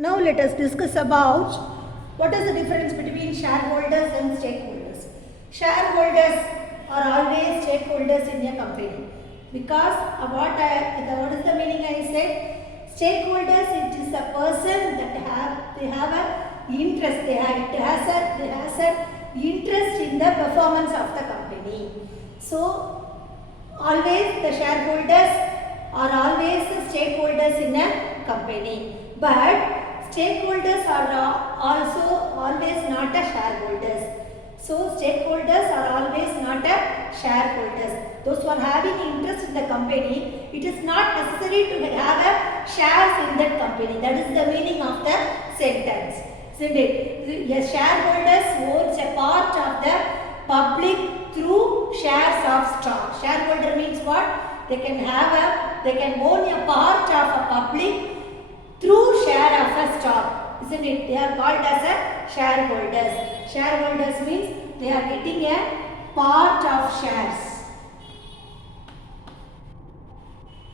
Now let us discuss about what is the difference between shareholders and stakeholders. Shareholders are always stakeholders in a company because what is the meaning I said? Stakeholders, it is a person that have a interest. They has an interest in the performance of the company. So always the shareholders are always the stakeholders in a company, but stakeholders are also always not a shareholders. So stakeholders are always not a shareholders. Those who are having interest in the company, it is not necessary to have a shares in that company. That is the meaning of the sentence, isn't it? The shareholders owns a part of the public through shares of stock. Shareholder means what? They can own a part of a public through share of a stock, isn't it? They are called as a shareholders. Shareholders means they are getting a part of shares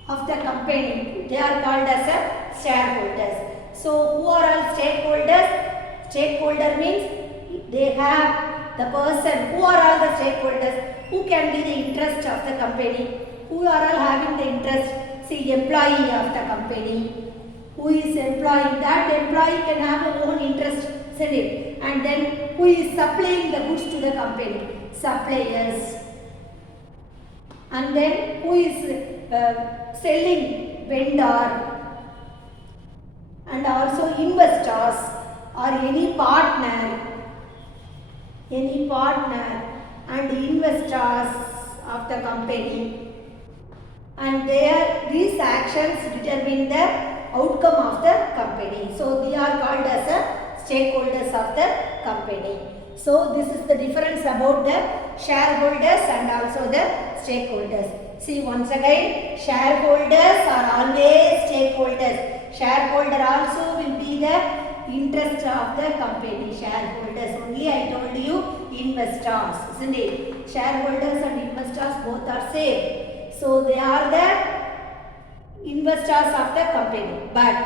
of the company. They are called as a shareholders. So who are all stakeholders? Stakeholder means they have the person. Who are all the stakeholders? Who can be the interest of the company? Who are all having the interest? See, employee of the company. Who is employing? That employee can have a own interest, isn't it? And then who is supplying the goods to the company? Suppliers. And then who is selling? Vendor. And also investors or any partner and investors of the company. And these actions determine the outcome of the company. So they are called as the stakeholders of the company. So this is the difference about the shareholders and also the stakeholders. See, once again, shareholders are always stakeholders. Shareholder also will be the interest of the company. Shareholders only, I told you, investors, isn't it? Shareholders and investors both are same. So they are the investors of the company, but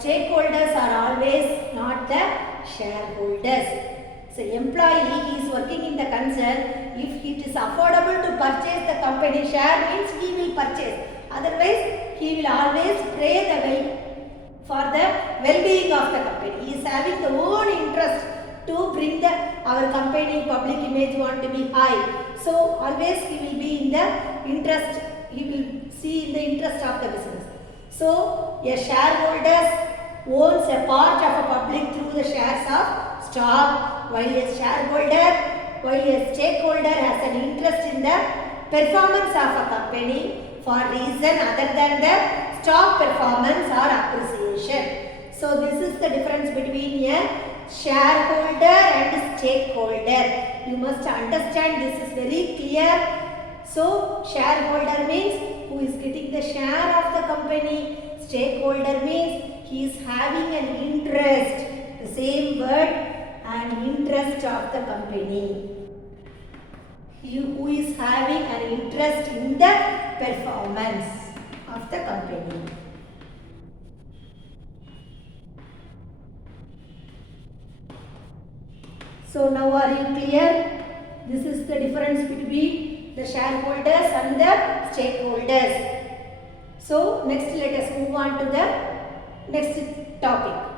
stakeholders are always not the shareholders. So employee is working in the concern. If it is affordable to purchase the company share, means he will purchase. Otherwise, he will always pray for the well-being of the company. He is having the own interest to bring our company public image want to be high. So always he will be in the interest. He will see in the interest of the business. So a shareholder owns a part of a public through the shares of stock, while a stakeholder has an interest in the performance of a company for reason other than the stock performance or appreciation. So this is the difference between a shareholder and stakeholder. You must understand this is very clear. So shareholder means who is getting the share of the company. Stakeholder means he is having an interest, the same word, an interest of the company. He who is having an interest in the performance of the company. So now are you clear? This is the difference between the shareholders and the stakeholders. So next let us move on to the next topic.